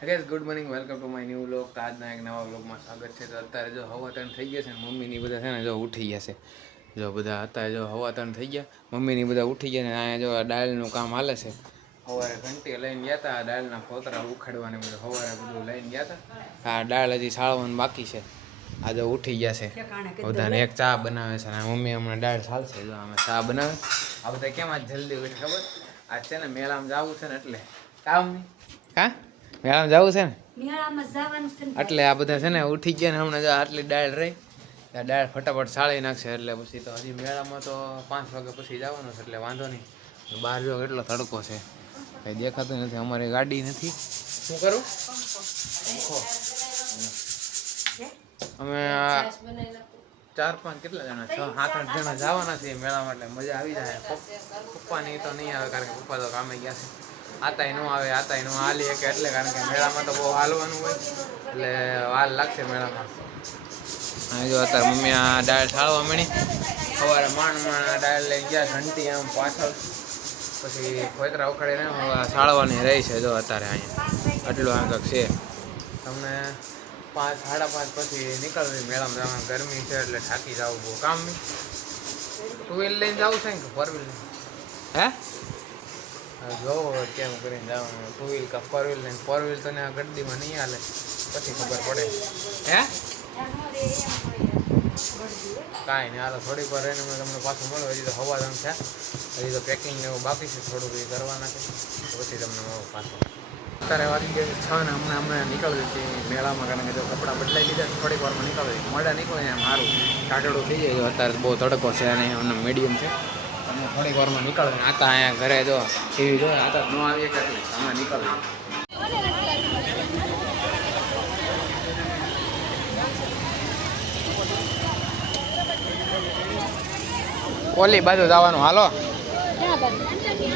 Guys good morning welcome to my new vlog. આજના એક નવા વ્લોગમાં સ્વાગત છે. તો અત્યારે જો હવા ત્રણ થઈ ગયા છે ને મમ્મીની બધા છે ને જો ઉઠી ગયા છે. જો બધા અત્યારે જો હવા ત્રણ થઈ ગયા, મમ્મીની બધા ઉઠી ગયા ને અહીંયા જો દાળનું કામ હાલે છે. સવારે ઘંટી લઈને ગયા હતા, દાળના ફોતરા ઉખાડવાને બધું સવારે બધું લઈને ગયા હતા. આ દાળ હજી છાળવાનું બાકી છે. આ જો ઉઠી ગયા છે બધાને, એક ચા બનાવે છે અને મમ્મી હમણાં દાળ છાલશે. જો અમે ચા બનાવે. આ બધા કેમ આજ જલ્દી ઉઠે ખબર? આજ છે ને મેળામાં જવું છે ને એટલે કામ નહીં. હા, મેળામાં જવું છે ને એટલે આ બધા છે ને ઉઠી ગયા ને હમણાં આટલી દાળ રહી, આ દાળ ફટાફટ સાળી નાખશે એટલે પછી તો હજી મેળામાં તો 5 વાગે પછી જવાનું છે એટલે વાંધો નહીં. બહાર જો કેટલો તડકો છે, કંઈ દેખાતું નથી, અમારી ગાડી નથી. શું કરું? અમે 4-5 કેટલા જણા 6-7-8 જણા જવાના છીએ મેળામાં એટલે મજા આવી જાય. પપ્પાની તો નહીં આવે કારણ કે પપ્પા તો કામે ગયા છે. આતાય ન આવે, આતાય ન હાલી કે એટલે કારણ કે મેળામાં તો બહુ હાલવાનું હોય એટલે વાર લાગશે મેળામાં. જો અત્યારે મમ્મી આ દાળ છાળવા મળી. સવારે માંડ દાળ લઈ ગયા, ઘંટી આમ પાછળ, પછી ખોતરા ઉખાડીને છાળવાની રહી છે. જો અત્યારે અહીંયા આટલું આગળ છે. તમને 5-5:30 પછી નીકળવી મેળામાં જવાનું. ગરમી છે એટલે થાકી જવું બહુ કામ નહીં. 2 વ્હીલ લઈને જવું છે કે 4 વ્હીલ? હે જોવો કેમ કરીને જવાનું, 2 વ્હીલ કે 4 વ્હીલ લઈને. 4 વ્હીલ તો ને ગड्डीમાં નહીં હાલે, પછી ખબર પડે. હે કાંઈ નહીં, હાલો થોડીક વાર રહીને તમને પાછું મળો. હજી તો હવા દમ છે, હજી તો પેકિંગ ને એવું બાકી છે, થોડુંક એ કરવાના છે, પછી તમને મળો પાછું. અત્યારે વાગી ગયા 6 ને હમણાં નીકળવી હતી મેળામાં કારણ કે જો કપડાં બદલાઈ લીધા થોડીક વારમાં નીકળવી. મોડા નીકળે એમ સારું ટાટડું થઈ જાય. અત્યારે બહુ તડકો છે અને અમને મીડિયમ છે. અમે થોડીક વારમાં નીકળવી. આતા અહીંયા ઘરે જો ટીવી જો આતા ન આવીએ કે એટલે અમે નીકળવી. ઓલી બાજુ જવાનું, હાલો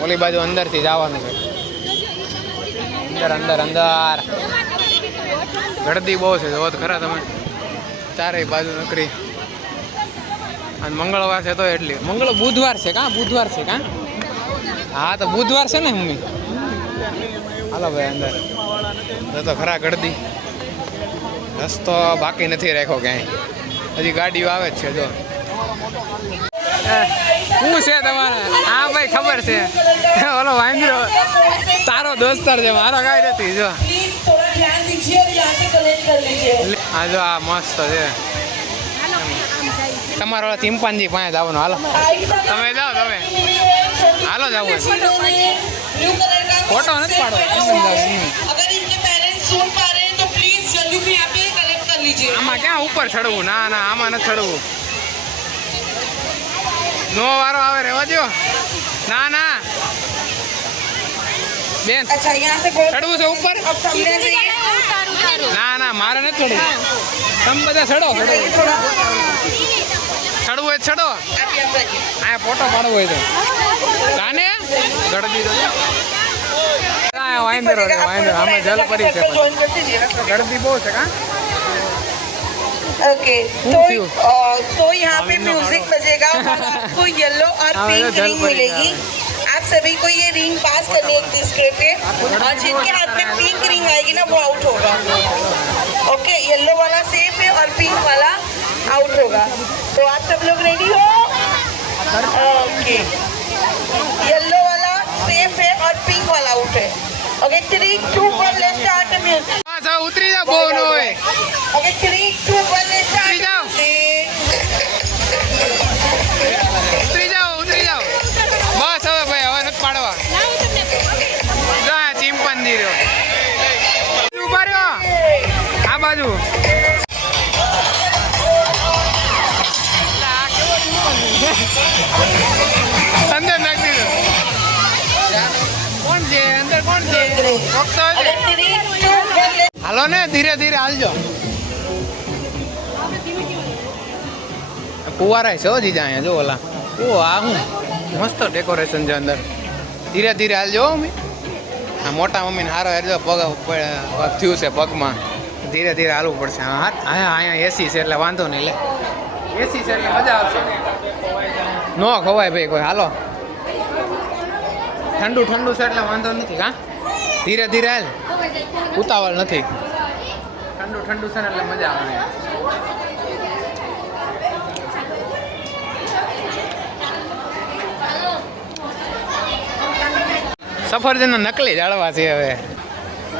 ઓલી બાજુ અંદરથી જવાનું છે. અંદર ગળદી બહુ છે, જોવો તો ખરા તમે. ચારેય બાજુ નકરી. અને મંગળવાર છે તો એટલી બુધવાર છે કાં? બુધવાર છે કાં? હા તો બુધવાર છે ને મમ્મી. હાલો ભાઈ અંદર તો ખરા ગળદી. રસ્તો બાકી નથી રાખ્યો ક્યાંય, હજી ગાડીઓ આવે જ છે. જો શું છે તમારે? હા ભાઈ ખબર છે, ઓલો વાંદરો તારો દોસ્તાર છે, મારો કાંઈ નથી. જો હા જો આ મસ્ત છે. તમારો ઓલા ચિંપાંજી પાસે જવાનું. હાલો તમે જાઓ, તમે હાલો જાવ. ફોટો નથી પાડો. આમાં ક્યાં ઉપર ચડવું? ના ના આમાં નથી ચડવું. નો વારો આવે, રહેવા દો. ના ના બેન ચડવું છે ઉપર? ના ના મારે નથી ચડવું. તમે બધા ચડો. ચડવું હોય ચડો. આ ફોટો પાડવો હોય તો કાને ગળદી તો વાંદરો રે વાંદરો. અમે જલપરી છે, ગળદી બહુ છે કાં? ओके तो यहाँ पे म्यूजिक बजेगा और आपको येलो और पिंक रिंग मिलेगी. आप सभी को ये रिंग पास करनी है डिस्प्ले पे और जिनके हाथ में पिंक रिंग आएगी ना वो आउट होगा. ओके येलो वाला सेफ है और पिंक वाला आउट होगा. तो आप सब लोग रेडी हो? ओके येलो वाला सेफ है और पिंक वाला आउट है. Okay 3, 2, 1 let's start the music. ઉતરી જાવ, બહુ ન હોય. Okay 3, 2, 1 let's start. ઉતરી જાઓ બસ. હવે ભાઈ હવે નથી પાડવા. ચિંપાંજી રહ્યો ઉભા રહ્યો આ બાજુ. અંદર નાખી દીધો. કોણ છે અંદર? કોણ છે? હાલો ને ધીરે ધીરે હાલજો. ફુવારા છે જીજા અહીંયા જો ઓલા. ઓ આ હું મસ્ત ડેકોરેશન છે અંદર. ધીરે ધીરે હાલજો મમ્મી. આ મોટા મમ્મીને હારો હેરજો, પગ થયું છે પગમાં. ધીરે ધીરે હાલવું પડશે. હા અહીંયા એસી છે એટલે વાંધો નહીં. લે એસી છે એટલે મજા આવશે. ન ખવાય ભાઈ કોઈ. હાલો ઠંડુ છે એટલે વાંધો નથી કાં? ધીરે ધીરે હાલ, ઉતાવળ નથી. ઠંડુ ઠંડુ છે ને એટલે મજા આવે. સફરજન નકલી જાળવા છે હવે.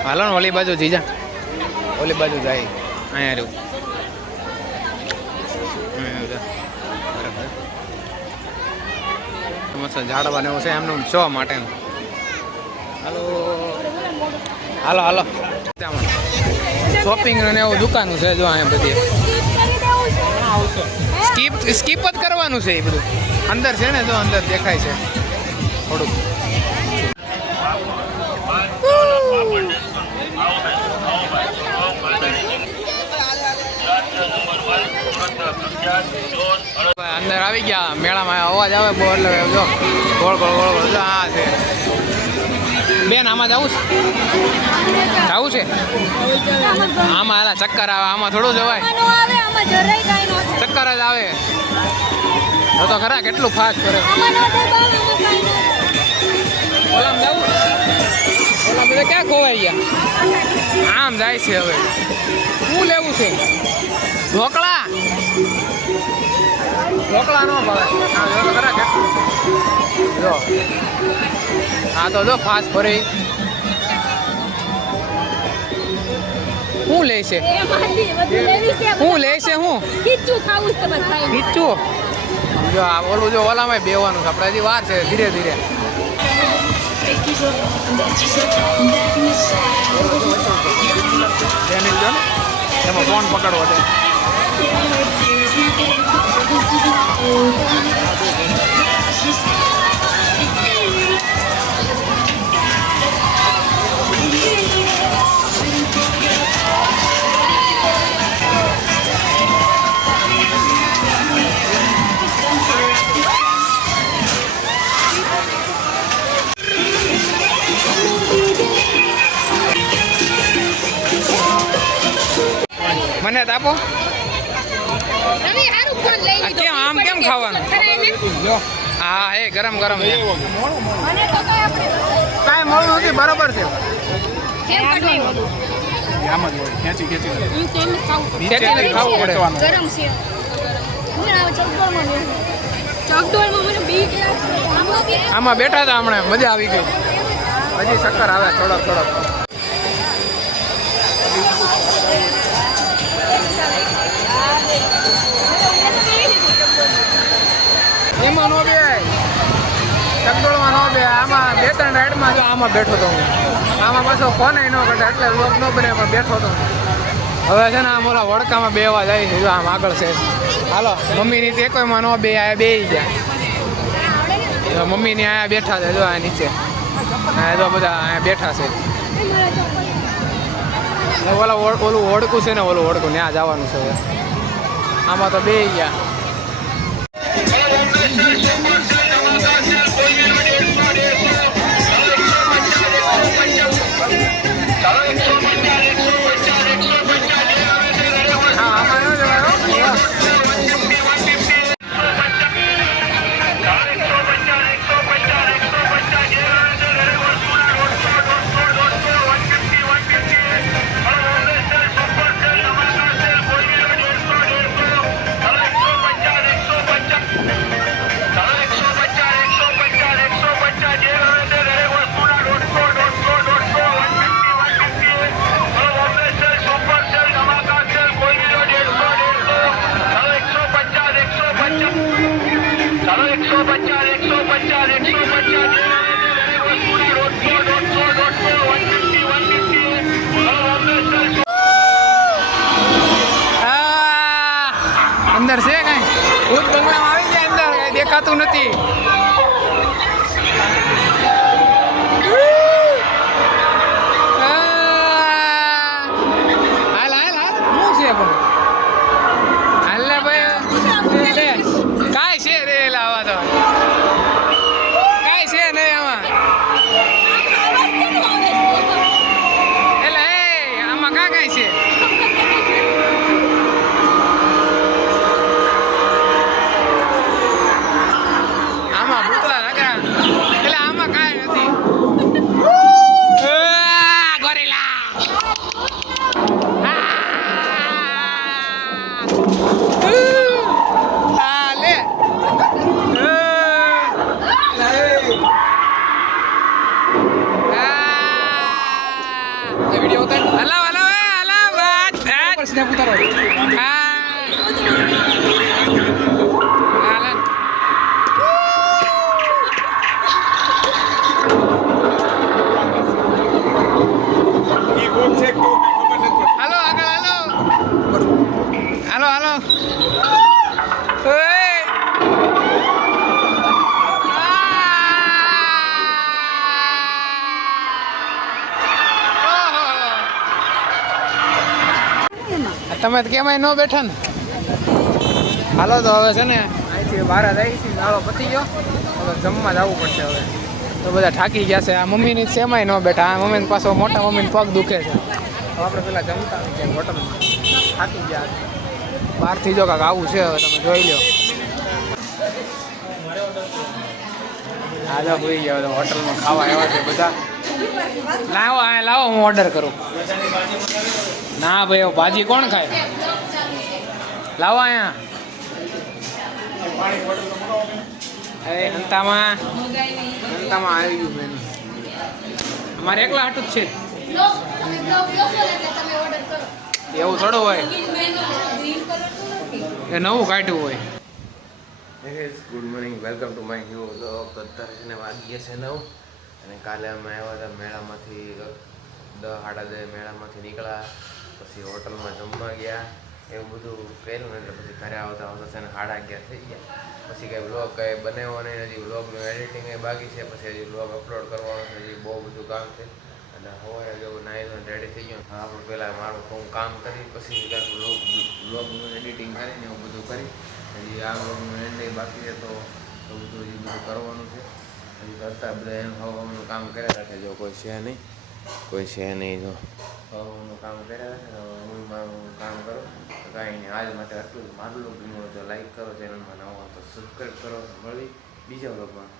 હાલો ને ઓલી બાજુ જીજા, ઓલી બાજુ જાય. અહીંયા રહ્યું મસ્ત ઝાડવા ને એવું છે એમનું શો માટેનું. હાલો હાલો હાલો. શોપિંગ ને એવું દુકાનું છે જો અહીંયા બધી. સ્કીપ જ કરવાનું છે એ બધું. અંદર છે ને જો અંદર દેખાય છે થોડુંક. અંદર આવી ગયા મેળામાં. અવાજ આવે બહુ એટલે જો ગોળ ગોળ ગોળ ગોળ. હા છે બેન, આમાં જવું છે? જવું છે આમાં? હાલા ચક્કર આવે આમાં, થોડું જવાય. ચક્કર જ આવે તો ખરા. કેટલું ફાસ્ટ કરે. ઓલામ જવું? ઓલા બધા ક્યાં ખોવાઈ ગયા? આમ જાય છે હવે. શું લેવું છે? ઢોકળા? ઢોકળા નો ભાવે. જો તો ખરા કેટલું. જો હા તો જો ફાસ્ટ ફરે. શું લે છે? શું લે છે? હું ખીચું. જો આ ઓલું જો ઓલામાં બેવાનું છે. આપણે હજી વાર છે. ધીરે ધીરે. એમાં ફોન પકડવો છે. મને તો આપો. કેમ આમ કેમ ખાવાનું? હા એ ગરમ ગરમ છે. કાંઈ મોડું નથી, બરોબર છે. આમાં બેઠા હતા હમણાં, મજા આવી ગઈ. હજી ચક્કર આવે થોડોક થોડોક. એમાં નો બે ચકડોળમાં નો બે. આમાં 2-3 રાઈડમાં જો આમાં બેઠો હતો હું. આમાં પાછો ફોન ન કરતા એટલે લોક ન બને પણ બેઠો હતો. હવે છે ને આમ ઓલા વડકામાં બેવા જાય છે. જો આમ આગળ છે. હાલો મમ્મીની તે કોઈમાં નો બે આયા બે ગયા. મમ્મીની આયા બેઠા છે. જો આ નીચે જો બધા અહીંયા બેઠા છે. ઓલા ઓલું ઓળકું છે ને, ઓલું ઓળકું ત્યાં જવાનું છે. આમાં તો બે ગયા. અંદર છે કઈ ભૂત બંગલામાં આવી જાય. અંદર કઈ દેખાતું નથી. હાલ હાલ હાલ. શું છે પણ? હાલ ને ભાઈ કાંઈ છે રે લાવા તો કાંઈ છે નહીં આમાં. એટલે આમાં કાંઈ છે? આમાં ભૂતળા લગા એટલે આમાં કાંઈ નથી. વિડિયો ઉતાર હલાવ હલાવ હલાવ વાત સ્નેપ ઉતારો હા હાલા હાલો આગળ હાલો હાલો હાલો ઓય તમે તો કેમાંય ન બેઠા ને હાલો તો હવે છે ને અહીંથી બહાર આવી છે ગાળો પતી ગયો હવે જમવા જવું પડશે હવે તો બધા થાકી ગયા છે આ મમ્મીની સેમાંય ન બેઠા આ મમ્મીને પાછો મોટા મમ્મીને પગ દુખે છે તો આપણે પેલા જમતા નથી હોટલમાં થાકી ગયા બહારથી જો કાંક આવું છે હવે તમે જોઈ લો હાલો હોઈ ગયા તો હોટલમાં ખાવા આવ્યા છે બધા લાવો આ લાવો હું ઓર્ડર કરું ના ભાઈ ભાજી કોણ ખાય લાવો અહીંયા અરે અંતામાં આવી ગયું મેનુ અમારે એકલા હાટું જ છે એવું થોડું હોય એ નવું કાઢ્યું હોય good morning welcome to my new vlog અત્યારે છે ને વાગીએ છે 9 અને કાલે અમે આવ્યા હતા મેળામાંથી 10-10:30 મેળામાંથી નીકળ્યા પછી હોટલમાં જમવા ગયા એવું બધું કર્યું ને એટલે પછી ઘરે આવતા આવતા છે ને 11:30 થઈ ગયા પછી કંઈ વ્લોગ કંઈ બનાવ્યો નહીં હજી વ્લોગનું એડિટિંગ એ બાકી છે પછી હજી વ્લોગ અપલોડ કરવાનો છે હજી બહુ બધું કામ છે અને સવારે જેવું નાહી રેડી થઈ ગયો આપણે પહેલાં મારું હું કામ કરી પછી કાંઈક વ્લોગનું એડિટિંગ કરીને એવું બધું કરી હજી આ વ્લોગનું એન્ડિંગ બાકી છે તો બધું હજી બધું કરવાનું છે હજી કરતાં બધા એનું હવાનું કામ કર્યા રાખે જો કોઈ છે નહીં જો હવાનું કામ કર્યા રાખે હું મારું કામ કરું તો કાંઈ નહીં આજ માટે આટલું જ મારું લોક ગમ્યું તો લાઈક કરો ચેનલમાં નવો તો સબસ્ક્રાઈબ કરો મળી બીજા વ્લોગમાં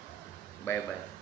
બાય બાય